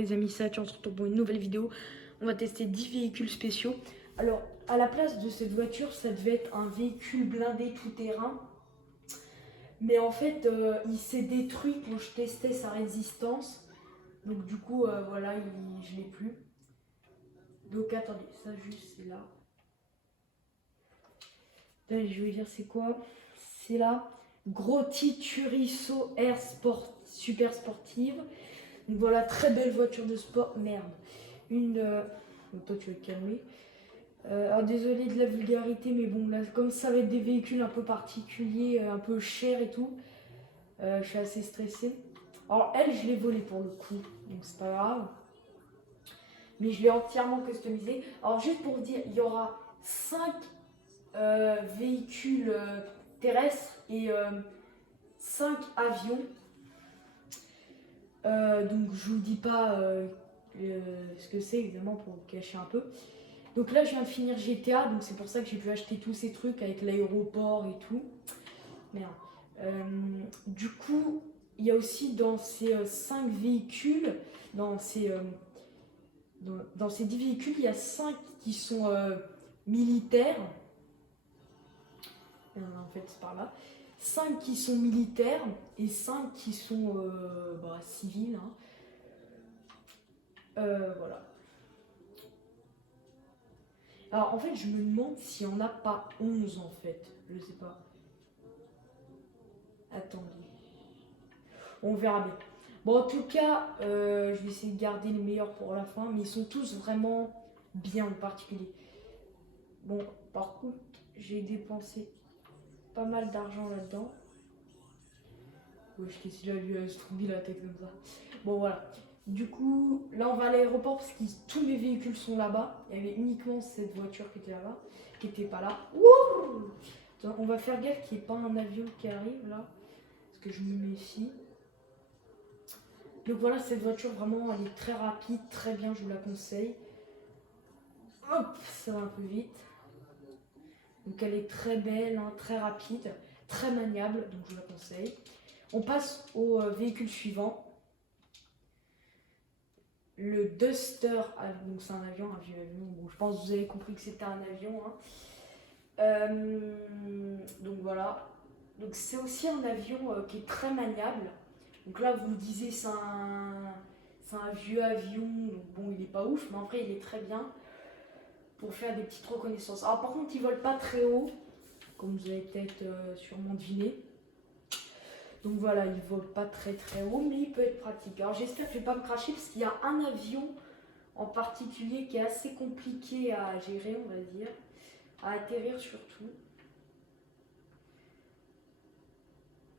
Les amis, ça, on se retrouve pour une nouvelle vidéo. On va tester 10 véhicules spéciaux. Alors, à la place de cette voiture, ça devait être un véhicule blindé tout-terrain. Mais en fait, il s'est détruit quand je testais sa résistance. Donc du coup, voilà, je l'ai plus. Donc attendez, ça juste, c'est là. Attendez, je vais dire c'est quoi. C'est là. Grotti Turiso Air Sport Super Sportive. Donc voilà, très belle voiture de sport. Merde. Toi, tu vas te calmer. Alors désolé de la vulgarité, mais bon, là, comme ça va être des véhicules un peu particuliers, un peu chers et tout, je suis assez stressée. Alors elle, je l'ai volée pour le coup, donc c'est pas grave. Mais je l'ai entièrement customisée. Alors juste pour vous dire, il y aura 5 véhicules terrestres et 5 avions. Donc je vous dis pas ce que c'est évidemment pour vous cacher un peu. Donc là je viens de finir GTA, donc c'est pour ça que j'ai pu acheter tous ces trucs avec l'aéroport et tout. Merde. Du coup, il y a aussi dans ces 5 véhicules, dans ces 10 véhicules, il y a 5 qui sont militaires. En fait, c'est par là. 5 qui sont militaires et 5 qui sont civils. Hein. Voilà. Alors en fait, je me demande s'il n'y en a pas 11 en fait. Je sais pas. Attendez. On verra bien. Bon, en tout cas, je vais essayer de garder les meilleurs pour la fin, mais ils sont tous vraiment bien en particulier. Bon, par contre, j'ai dépensé pas mal d'argent là-dedans. Wesh, qu'est-ce qu'il a lui se trouver la tête comme ça. Bon, voilà. Du coup, là, on va à l'aéroport parce que tous les véhicules sont là-bas. Il y avait uniquement cette voiture qui était là-bas, qui n'était pas là. Wouh! Attends, on va faire gaffe qu'il n'y ait pas un avion qui arrive là, parce que je me méfie. Donc voilà, cette voiture, vraiment, elle est très rapide, très bien, je vous la conseille. Hop, ça va un peu vite. Donc elle est très belle, hein, très rapide, très maniable, donc je vous la conseille. On passe au véhicule suivant. Le Duster, donc c'est un avion, un vieux avion. Bon, je pense que vous avez compris que c'était un avion. Hein. Donc voilà. Donc c'est aussi un avion qui est très maniable. Donc là, vous me disiez c'est un vieux avion, donc bon, il est pas ouf, mais après, il est très bien pour faire des petites reconnaissances. Alors par contre, il vole pas très haut, comme vous avez peut-être sûrement deviné. Donc voilà, il vole pas très très haut, mais il peut être pratique. Alors j'espère que je vais pas me cracher parce qu'il y a un avion en particulier qui est assez compliqué à gérer, on va dire, à atterrir surtout.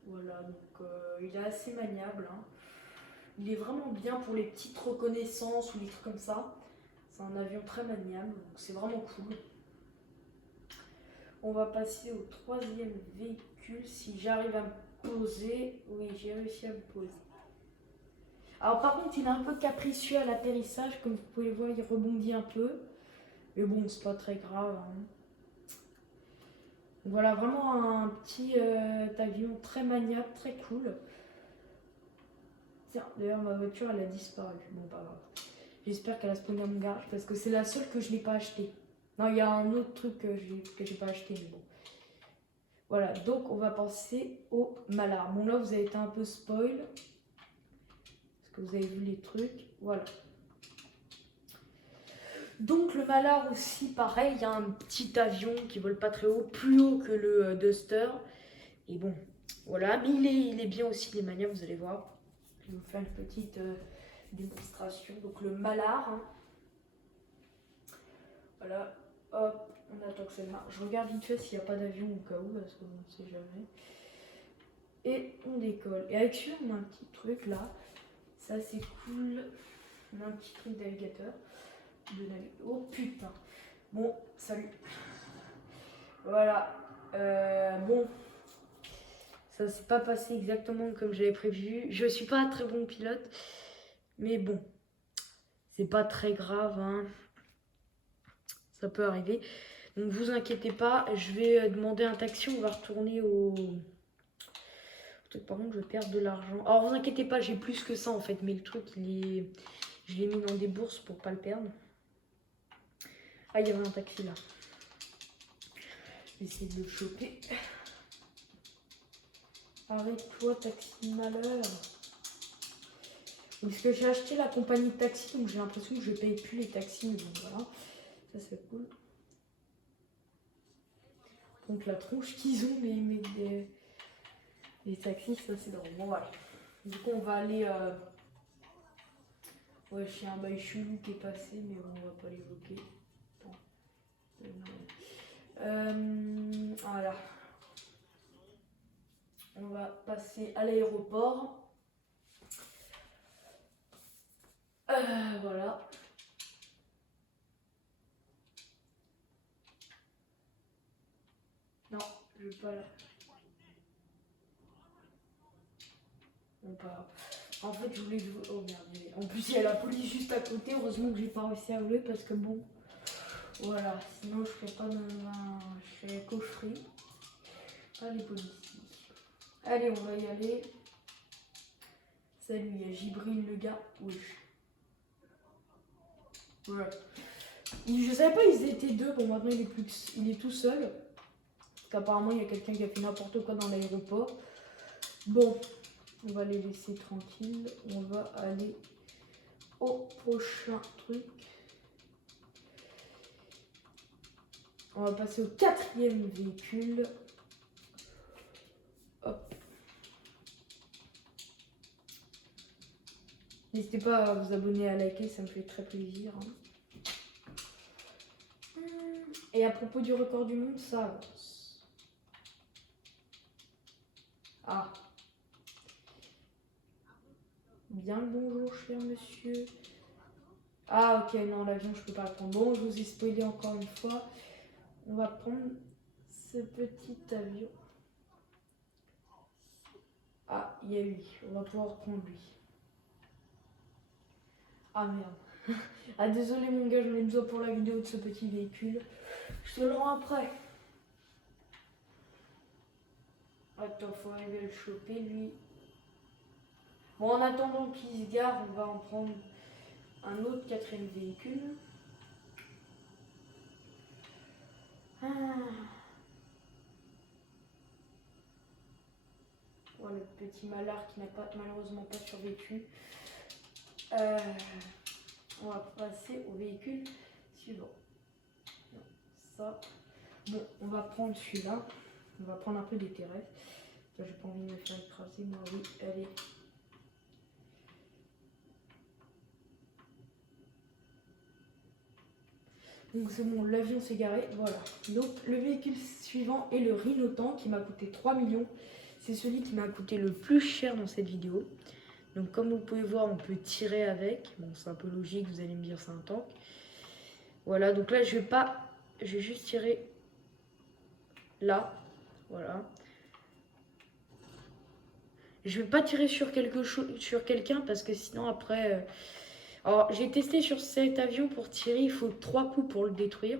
Voilà, donc il est assez maniable. Hein. Il est vraiment bien pour les petites reconnaissances ou les trucs comme ça. C'est un avion très maniable, donc c'est vraiment cool. On va passer au troisième véhicule. Si j'arrive à me poser, oui, j'ai réussi à me poser. Alors par contre, il est un peu capricieux à l'atterrissage, comme vous pouvez le voir, il rebondit un peu. Mais bon, c'est pas très grave. Hein. Donc voilà, vraiment un petit avion très maniable, très cool. Tiens, d'ailleurs ma voiture elle a disparu. Bon, pas grave. J'espère qu'elle a spawné à mon garage parce que c'est la seule que je n'ai pas acheté. Non, il y a un autre truc que j'ai pas acheté, mais bon. Voilà, donc on va passer au Malar. Bon là vous avez été un peu spoil. Parce que vous avez vu les trucs. Voilà. Donc le Malar aussi, pareil, il y a un petit avion qui vole pas très haut, plus haut que le Duster. Et bon, voilà, mais il est bien aussi, les manières, vous allez voir. Je vais vous faire une petite démonstration. Donc le Malar. Hein. Voilà, hop, on attend que ça marche. Je regarde vite fait s'il n'y a pas d'avion au cas où, parce qu'on ne sait jamais. Et on décolle. Et avec celui-là, on a un petit truc là. Ça, c'est cool. On a un petit truc navigateur. Oh putain. Bon, salut. Voilà. Bon. Ça s'est pas passé exactement comme j'avais prévu. Je suis pas un très bon pilote. Mais bon. C'est pas très grave. Hein. Ça peut arriver. Donc vous inquiétez pas. Je vais demander un taxi. On va retourner au... Par contre, je perds de l'argent. Alors vous inquiétez pas, j'ai plus que ça en fait. Mais le truc, il Je l'ai mis dans des bourses pour pas le perdre. Ah, il y avait un taxi là. Je vais essayer de le choper. Arrête-toi, taxi de malheur. Parce que j'ai acheté la compagnie de taxi, donc j'ai l'impression que je paye plus les taxis. Donc voilà, ça c'est cool. Donc la tronche qu'ils ont, mais les taxis, ça c'est drôle. Bon voilà. Du coup on va aller... Ouais, j'ai un bail chelou qui est passé, mais on va pas l'évoquer. Voilà. On va passer à l'aéroport. Voilà. Non, je vais pas là. Bon, pas. En fait, je voulais jouer. Oh merde. En plus, il y a la police juste à côté. Heureusement que j'ai pas réussi à jouer parce que bon. Voilà. Sinon, je ferais pas Je serais coffré. Pas les policiers. Allez, on va y aller. Salut, il y a Gibril le gars. Wesh. Ouais. Je savais pas, ils étaient deux. Bon, maintenant, il est tout seul. Parce qu'apparemment, il y a quelqu'un qui a fait n'importe quoi dans l'aéroport. Bon, on va les laisser tranquilles. On va aller au prochain truc. On va passer au 4e véhicule. Hop. N'hésitez pas à vous abonner, à liker, ça me fait très plaisir. Et à propos du record du monde, ça avance. Ah. Bien le bonjour, cher monsieur. Ah, ok, non, l'avion, je peux pas le prendre. Bon, je vous ai spoilé encore une fois. On va prendre ce petit avion. Ah, il y a lui. On va pouvoir prendre lui. Ah, merde. Ah, désolé, mon gars, je mets besoin pour la vidéo de ce petit véhicule. Je te le rends après. Attends, faut arriver à le choper, lui. Bon, en attendant qu'il se gare, on va en prendre un autre 4e véhicule. Ah. Voilà, le petit malard qui n'a malheureusement pas survécu. On va passer au véhicule suivant. Non, ça. Bon, on va prendre celui-là. On va prendre un peu des terrestres. J'ai pas envie de me faire écraser, moi, oui, allez. Donc c'est bon, l'avion s'est garé, voilà. Donc le véhicule suivant est le Rhinotan qui m'a coûté 3 millions. C'est celui qui m'a coûté le plus cher dans cette vidéo. Donc comme vous pouvez voir, on peut tirer avec. Bon, c'est un peu logique, vous allez me dire c'est un tank. Voilà, donc là je vais juste tirer là. Voilà. Je vais pas tirer sur quelqu'un parce que sinon après... Alors j'ai testé sur cet avion pour tirer, il faut 3 coups pour le détruire.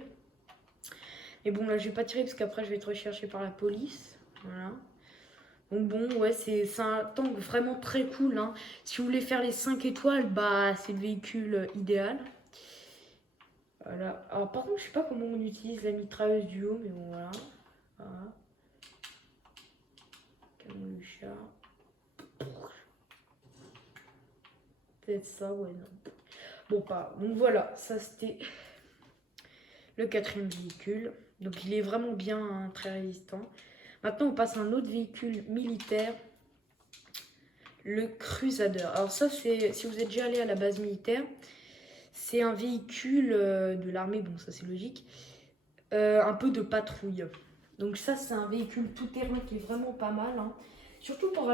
Mais bon là je vais pas tirer parce qu'après je vais être recherché par la police. Voilà. Donc bon ouais c'est un tank vraiment très cool. Hein. Si vous voulez faire les 5 étoiles, bah c'est le véhicule idéal. Voilà. Alors par contre je sais pas comment on utilise la mitrailleuse du haut, mais bon voilà. Voilà. Canon du chat. Peut-être ça, ouais non. Bon pas. Donc voilà, ça c'était le 4e véhicule. Donc il est vraiment bien, hein, très résistant. Maintenant on passe à un autre véhicule militaire, le Crusader. Alors ça c'est, si vous êtes déjà allé à la base militaire, c'est un véhicule de l'armée, bon ça c'est logique, un peu de patrouille. Donc ça c'est un véhicule tout-terrain qui est vraiment pas mal, hein. Surtout pour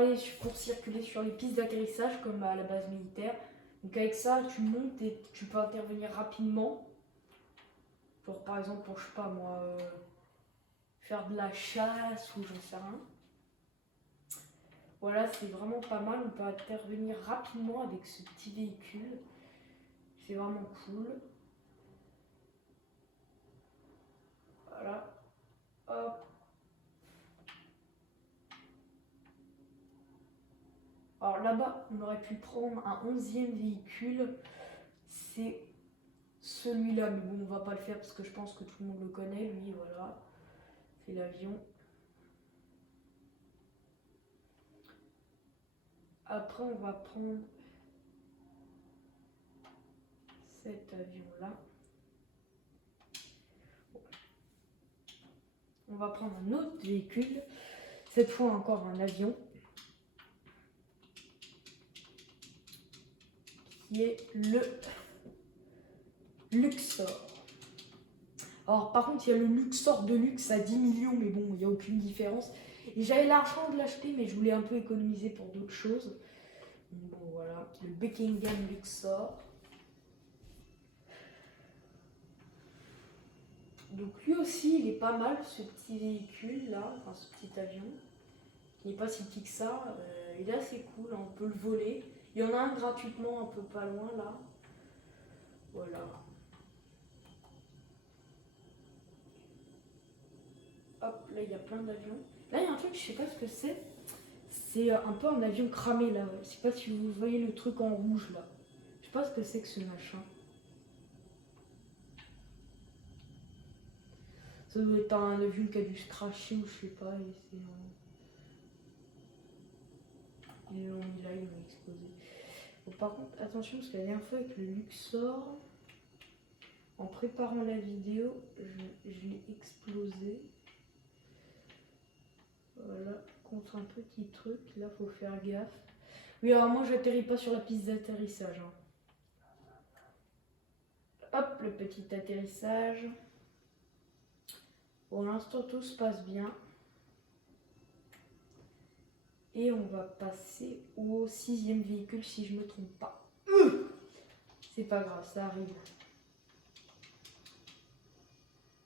circuler sur les pistes d'atterrissage comme à la base militaire. Donc avec ça tu montes et tu peux intervenir rapidement. Genre par exemple pour, je sais pas moi, faire de la chasse ou j'en sais rien. Voilà, c'est vraiment pas mal, on peut intervenir rapidement avec ce petit véhicule. C'est vraiment cool. Voilà. Hop. Alors là-bas, on aurait pu prendre un 11e véhicule. c'est celui-là. Mais bon, on va pas le faire parce que je pense que tout le monde le connaît. Lui, voilà. C'est l'avion. Après, on va prendre cet avion-là. On va prendre un autre véhicule. Cette fois, encore un avion. Qui est le Luxor. Alors par contre, il y a le Luxor de luxe à 10 millions, mais bon, il n'y a aucune différence. Et j'avais l'argent de l'acheter, mais je voulais un peu économiser pour d'autres choses. Bon voilà, le Buckingham Luxor. Donc lui aussi, il est pas mal, ce petit véhicule là, enfin ce petit avion. Il n'est pas si petit que ça, il est assez cool, on peut le voler. Il y en a un gratuitement un peu pas loin là. Voilà. Hop, là il y a plein d'avions. Là il y a un truc, je sais pas ce que c'est. C'est un peu un avion cramé là. Je sais pas si vous voyez le truc en rouge là. Je sais pas ce que c'est que ce machin. Ça doit être un avion qui a dû se cracher ou je sais pas. Et c'est ils l'ont mis là, ils l'ont explosé. Bon, par contre, attention parce que la dernière fois avec le Luxor, en préparant la vidéo, je l'ai explosé. Voilà, contre un petit truc. Là, faut faire gaffe. Oui, alors moi, j'atterris pas sur la piste d'atterrissage. Hein. Hop, le petit atterrissage. Pour l'instant, tout se passe bien. Et on va passer au 6e véhicule, si je ne me trompe pas. C'est pas grave, ça arrive.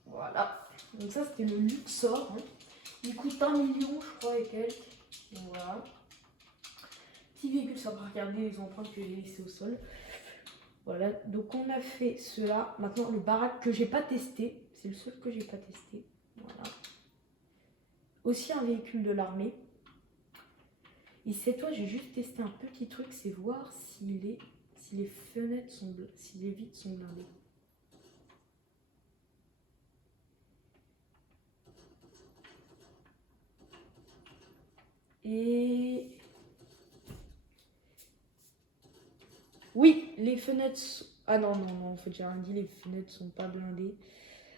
Voilà. Donc ça, c'était le Luxor. Hein. Il coûte 1 million, je crois, et quelques. Donc voilà. Petit véhicule, ça va regarder les empreintes que j'ai laissées au sol. Voilà, donc on a fait cela. Maintenant, le baraque que j'ai pas testé. C'est le seul que j'ai pas testé. Voilà. Aussi un véhicule de l'armée. Et cette fois, j'ai juste testé un petit truc, c'est voir si les fenêtres sont si les vitres sont blindées. Et oui, les fenêtres. Ah non, non, non, en fait, j'ai rien dit, les fenêtres sont pas blindées.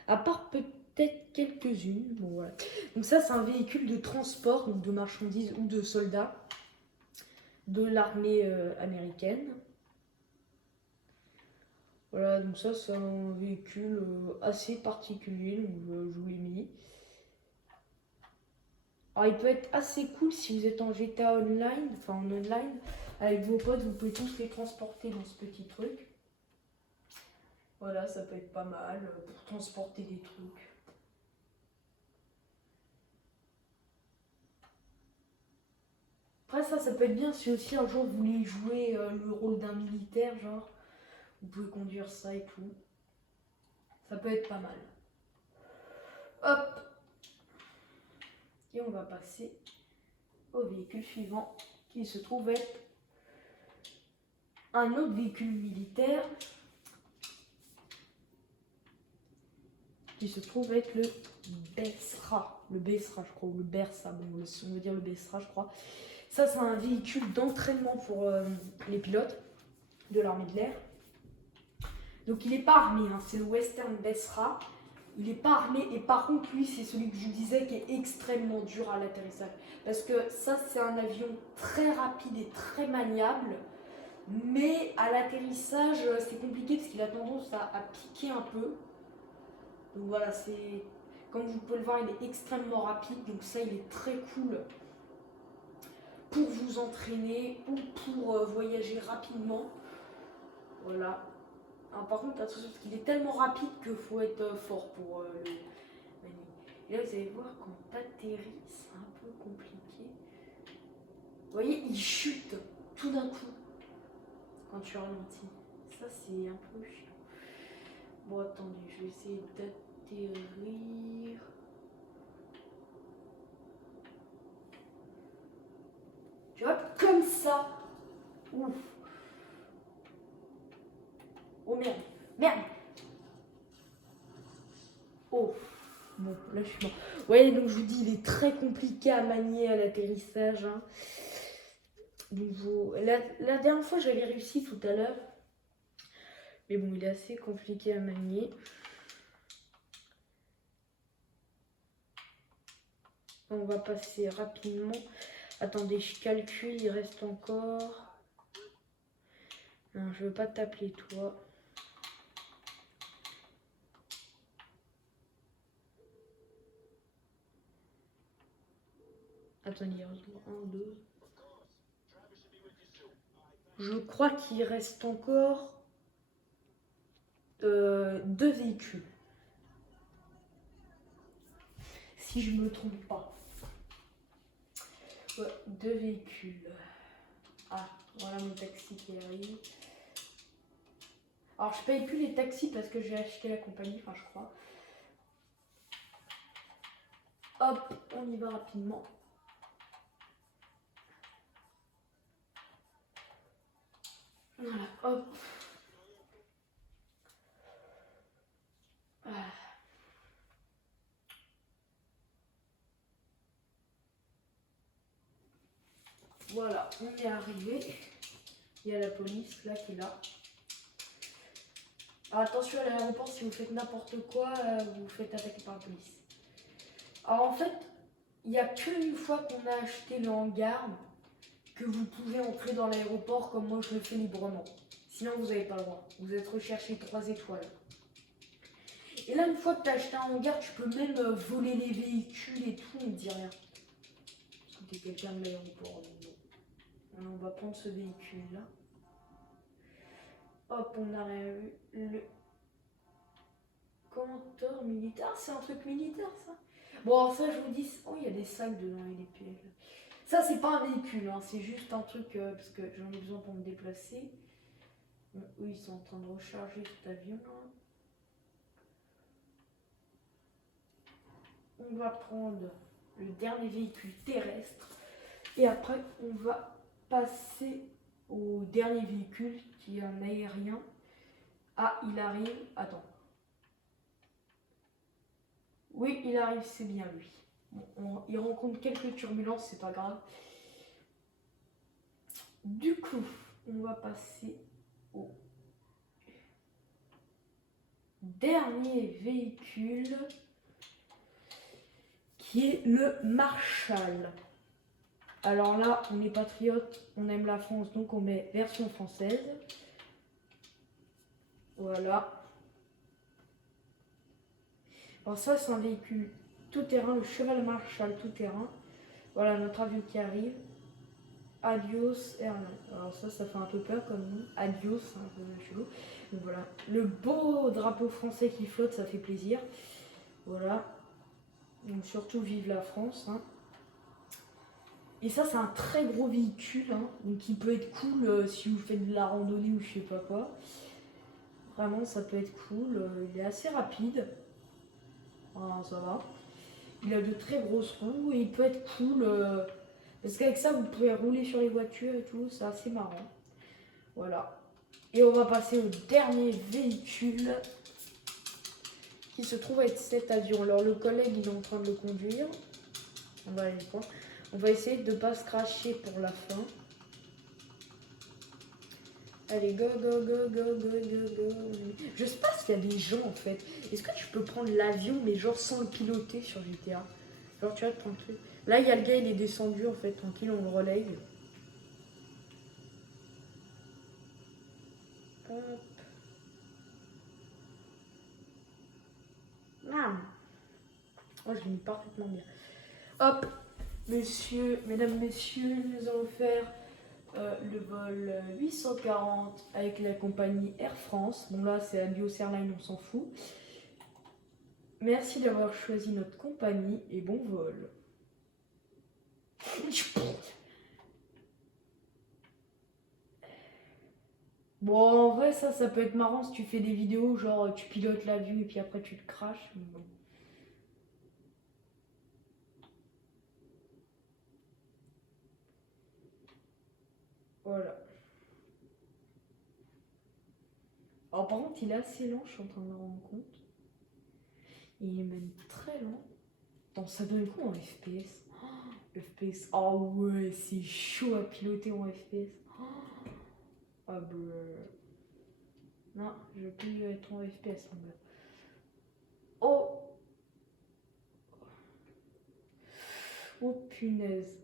À part peut-être quelques-unes. Bon, voilà. Donc, ça, c'est un véhicule de transport, donc de marchandises ou de soldats de l'armée américaine. Voilà, donc ça, c'est un véhicule assez particulier, donc je vous l'ai mis. Alors, il peut être assez cool si vous êtes en GTA Online, enfin en online, avec vos potes, vous pouvez tous les transporter dans ce petit truc. Voilà, ça peut être pas mal pour transporter des trucs. Après ça peut être bien si aussi un jour vous voulez jouer le rôle d'un militaire, genre, vous pouvez conduire ça et tout. Ça peut être pas mal. Hop. Et on va passer au véhicule suivant, qui se trouve être un autre véhicule militaire, qui se trouve être le Bessra. Le Bessra, je crois, ou le Bersa, bon, on va dire le Bessra, je crois. Ça, c'est un véhicule d'entraînement pour les pilotes de l'armée de l'air. Donc, il n'est pas armé, hein, c'est le Western Bessra. Il n'est pas armé, et par contre, lui, c'est celui que je vous disais qui est extrêmement dur à l'atterrissage. Parce que ça, c'est un avion très rapide et très maniable. Mais à l'atterrissage, c'est compliqué parce qu'il a tendance à piquer un peu. Donc voilà, c'est comme vous pouvez le voir, il est extrêmement rapide. Donc ça, il est très cool pour vous entraîner ou pour voyager rapidement. Voilà. Alors, par contre, attention, parce qu'il est tellement rapide qu'il faut être fort pour le manier. Et là, vous allez voir, quand t'atterris, c'est un peu compliqué. Vous voyez, il chute tout d'un coup quand tu ralentis. Ça, c'est un peu chiant. Bon, attendez, je vais essayer d'atterrir. Tu vois, comme ça. Ouf. Oh merde. Merde. Oh. Bon, là je suis mort. Ouais, donc je vous dis, il est très compliqué à manier à l'atterrissage. Hein. La dernière fois, j'avais réussi tout à l'heure. Mais bon, il est assez compliqué à manier. On va passer rapidement. Attendez, je calcule, il reste encore... Non, je veux pas t'appeler toi. Attendez, il reste 1, 2... Je crois qu'il reste encore 2 véhicules. Si je me trompe pas. Ouais, 2 véhicules. Ah, voilà mon taxi qui arrive. Alors, je paye plus les taxis parce que j'ai acheté la compagnie, enfin, je crois. Hop, on y va rapidement. Voilà, hop. Ah. Voilà, on est arrivé. Il y a la police là qui est là. Alors, attention à l'aéroport, si vous faites n'importe quoi, vous vous faites attaquer par la police. Alors en fait, il n'y a qu'une fois qu'on a acheté le hangar que vous pouvez entrer dans l'aéroport comme moi je le fais librement. Sinon vous n'avez pas le droit. Vous êtes recherché 3 étoiles. Et là, une fois que tu as acheté un hangar, tu peux même voler les véhicules et tout, on ne dit rien. Parce que tu es quelqu'un de l'aéroport. Alors, on va prendre ce véhicule-là. Hop, on a vu le compteur militaire. Ah, c'est un truc militaire, ça. Bon, alors ça, je vous dis... Oh, il y a des sacs dedans et des pièges. Ça, c'est pas un véhicule, hein, c'est juste un truc parce que j'en ai besoin pour me déplacer. Bon, eux, ils sont en train de recharger cet avion. Hein. On va prendre le dernier véhicule terrestre. Et après, on va passer au dernier véhicule qui est un aérien. Ah, il arrive. Attends. Oui, il arrive, c'est bien lui. Bon, il rencontre quelques turbulences, c'est pas grave. Du coup, on va passer au dernier véhicule qui est le Marshall. Alors là, on est patriote, on aime la France, donc on met version française. Voilà. Alors ça, c'est un véhicule tout-terrain, le Cheval Marshall tout-terrain. Voilà notre avion qui arrive. Adios Airlines. Alors ça fait un peu peur comme nom. Adios, c'est un peu chelou. Donc voilà. Le beau drapeau français qui flotte, ça fait plaisir. Voilà. Donc surtout vive la France. Hein. Et ça, c'est un très gros véhicule, hein, donc qui peut être cool si vous faites de la randonnée ou je sais pas quoi. Vraiment, ça peut être cool. Il est assez rapide. Voilà, ça va. Il a de très grosses roues et il peut être cool. Parce qu'avec ça, vous pouvez rouler sur les voitures et tout. C'est assez marrant. Voilà. Et on va passer au dernier véhicule qui se trouve être cet avion. Alors, le collègue, il est en train de le conduire. On va aller voir. On va essayer de ne pas se cracher pour la fin. Allez, go, go, go, go, go, go, go. Je sais pas s'il y a des gens en fait. Est-ce que tu peux prendre l'avion mais genre sans le piloter sur GTA? Genre tu vois, tranquille. Là, il y a le gars, il est descendu en fait, tranquille, on le relaye. Hop. Ah. Oh, je l'ai mis parfaitement bien. Hop, mesdames, messieurs, nous allons faire le vol 840 avec la compagnie Air France. Bon là, c'est Adios Airlines, on s'en fout. Merci d'avoir choisi notre compagnie et bon vol. Bon, en vrai, ça peut être marrant si tu fais des vidéos, genre tu pilotes l'avion et puis après tu te crashes. Mais bon. Voilà. Alors par contre, il est assez lent, je suis en train de me rendre compte. Il est même très lent. Attends, ça donne quoi en FPS? FPS. Ah ouais, c'est chaud à piloter en FPS. Ah bah. Non, je veux plus être en FPS mon gars. Oh! Oh punaise.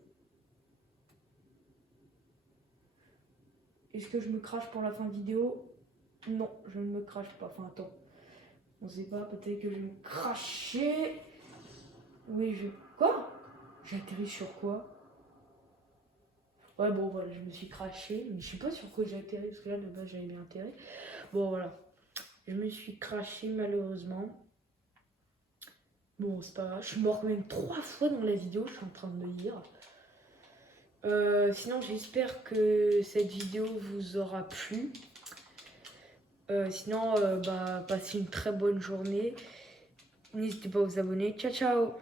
Est-ce que je me crache pour la fin de vidéo? Non, je ne me crache pas. Enfin, attends. On sait pas, peut-être que je vais me cracher. Oui, je. Quoi? J'ai atterri sur quoi? Ouais, bon, voilà, je me suis craché. Mais je sais pas sur quoi j'ai atterri, parce que là, de base, j'avais bien atterri. Bon, voilà. Je me suis craché, malheureusement. Bon, c'est pas grave. Je suis mort même 3 fois dans la vidéo, je suis en train de me dire. Sinon, j'espère que cette vidéo vous aura plu. Sinon, bah, passez une très bonne journée. N'hésitez pas à vous abonner. Ciao, ciao!